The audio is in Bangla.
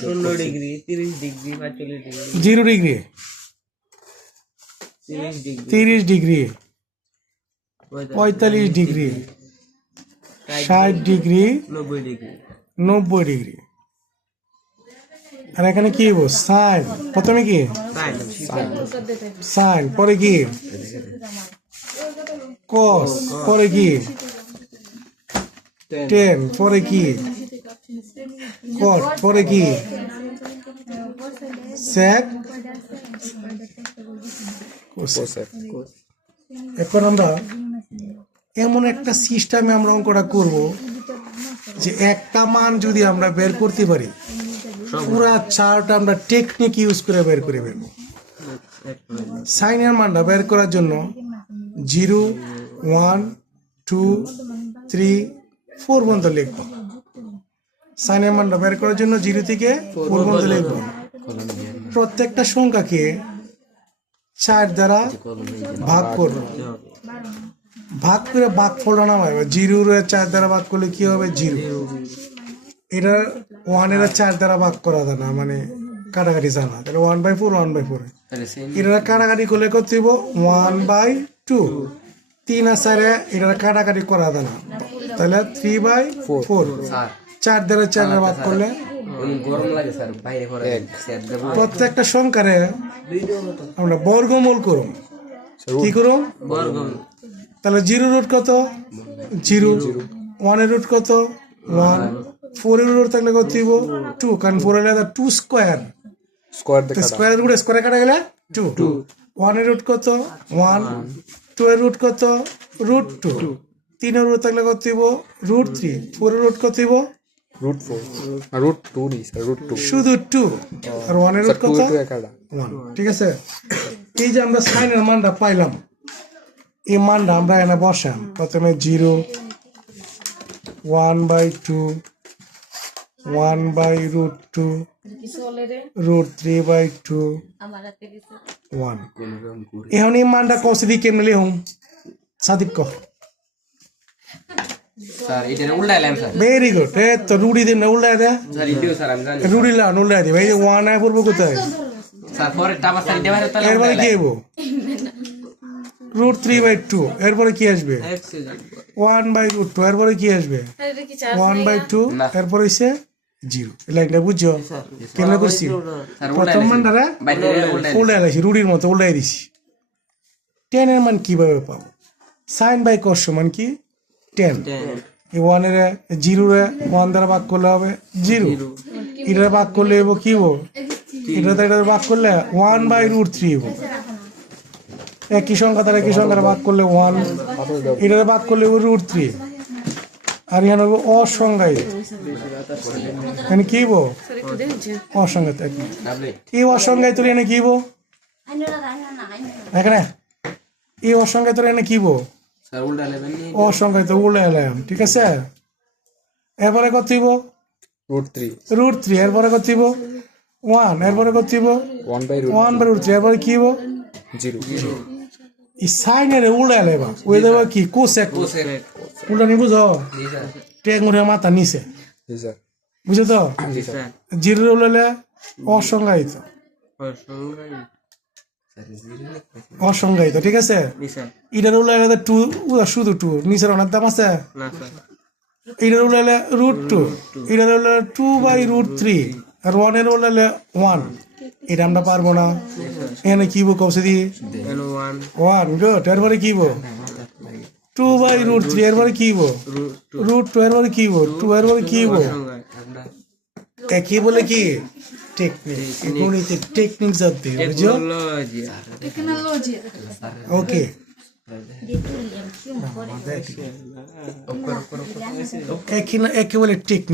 16 degree, 30 degree, 45 degree, 0 degree, 30 degree, 30 degree, 45 degree, 60 degree, 90 degree, 90 degree. আর এখানে কি হইব? সাইন। প্রথমে কি সাইন, পরে কি কস, পরে কি টেন, পরে কি কট, পরে কি সেক, কোসেক। এখন আমরা এমন একটা সিস্টেমে আমরা অঙ্কটা করব যে একটা মান যদি আমরা বের করতে পারি, পুরা চার্ট আমরা টেকনিক ইউজ করে বের করে ফেলবো। সাইনের মানটা বের করার জন্য 0, 1, 2, 3, 4 পর্যন্ত লিখবো। সাইনের মানটা বের করার জন্য 0 থেকে 4 পর্যন্ত লিখবো। প্রত্যেকটা সংখ্যাকে 4 দ্বারা ভাগ করব, ভাগ করে ভাগফলটা নামাবো। 0 4 দ্বারা ভাগ করলে কি হবে? 0। এটা 1 এর 4 দ্বারা ভাগ করা যায় না, মানে কাটাকাটি জানা, তাহলে 1/4 1/4। এটা কাটাকাটি করলে কত হইব? 1/2। 3 আর 4 এটা কাটাকাটি করা যায় না, তাহলে 3/4। 4 দ্বারা 4 দ্বারা ভাগ করলে প্রত্যেকটা সংখ্যারে আমরা বর্গমূল করুম। কি করুম? তাহলে 0 রুট কত? 0। 1 এর রুট কত? 1। 4 এর রুট থাকলে কত হইব? 2, কারণ 4 এর 2 স্কয়ার, স্কয়ার রুট স্কয়ারে কাটা গেলে 2। 1 এর রুট কত? 1। 2 এর রুট কত? √2। 3 এর রুট থাকলে কত হইব? √3। 4 এর রুট কত হইব? √4 √2 নি স্যার √2 শুধু 2। আর 1 এর রুট কত? 1। ঠিক আছে, এই যে আমরা সাইনের মানটা পাইলাম, এই মানটা আমরা এখানে বসাম। প্রথমে 0, 1/2, 1/√2, √3/2, 1। এখন এই মানটা কষে দিয়ে কেমনে লিখুন? সাদিক কহ। স্যার এটা উল্টাইলাম স্যার। Very good. এ তো রুডি দিন না উল্টাই দে। স্যার ইডিও স্যার আমি জানি। রুডি লান উল্টাই দে ভাই। 1 আয় পড়বো কোথায়? স্যার পরে টাবা স্যার এটা বাইরে তাহলে এরপরে কি হইব? √3/2। এরপরে কি আসবে? 1/√2। এরপরে কি আসবে? 1/2। এরপরে হইছে 0। এই লাইনটা বুঝছো কেমনে করছি? প্রথম মানটারে উল্টাই লাইছি, রুডির মতো উল্টাই দিছি। 10 এর মান কিভাবে পাবো? সাইন বাই কস সমান কি? 10। এই 1 এর 0 রে 1 দ্বারা ভাগ করলে হবে 0। এটা ভাগ করলে হইব কি হইব? এটা ভাগ করলে 1/√3 হইব। একই সংখ্যা দ্বারা একই সংখ্যা ভাগ করলে 1, এটা ভাগ করলে হইব √3। আর এখানে হইব অসংজ্ঞায়িত। এখানে কি হইব? অসংজ্ঞায়িত। এই অসংজ্ঞায়িত এখানে কি হইব? এখানে এই অসংজ্ঞায়িত এখানে কি হইব? স্যার উল্টাইলাম নি। অসংজ্ঞায়িত উল্টাইলাম। ঠিক আছে, এরপরে কত হইব? √3। এরপরে কত হইব? 1। এরপরে কত হইব? 1/√3। এরপরে কি হইব? 0। এই সাইনের উল্টাইলাম ওই দেব কি? কোসেক। উল্টানি বুঝো? জি স্যার। টেক মুড়ে মাথা নিচে, জি স্যার। বুঝছো তো? জি স্যার। 0 উল্টাইলে অসংজ্ঞায়িত। অসংজ্ঞায়িত। ঠিক আছে, এটার উল্টাইলে 2, শুধু 2, নিচের অনেক দাম আছে। এটার উল্টাইলে √2, এটার উল্টাইলে 2/√3, আর 1 এর উল্টাইলে 1। এটা আমরা পারবো না। এখানে কি বো? কৌশে দিয়ে 1। গুড। এরপরে কি বো? 2/√3। এরপরে কি বো? √2। এরপরে কি বো? 2। এরপরে কি বো? একই বলে কি? টেকনিক। গণিতের টেকনিক জানতে হবে, বুঝছো? ওকে, একই বলে টেকনিক।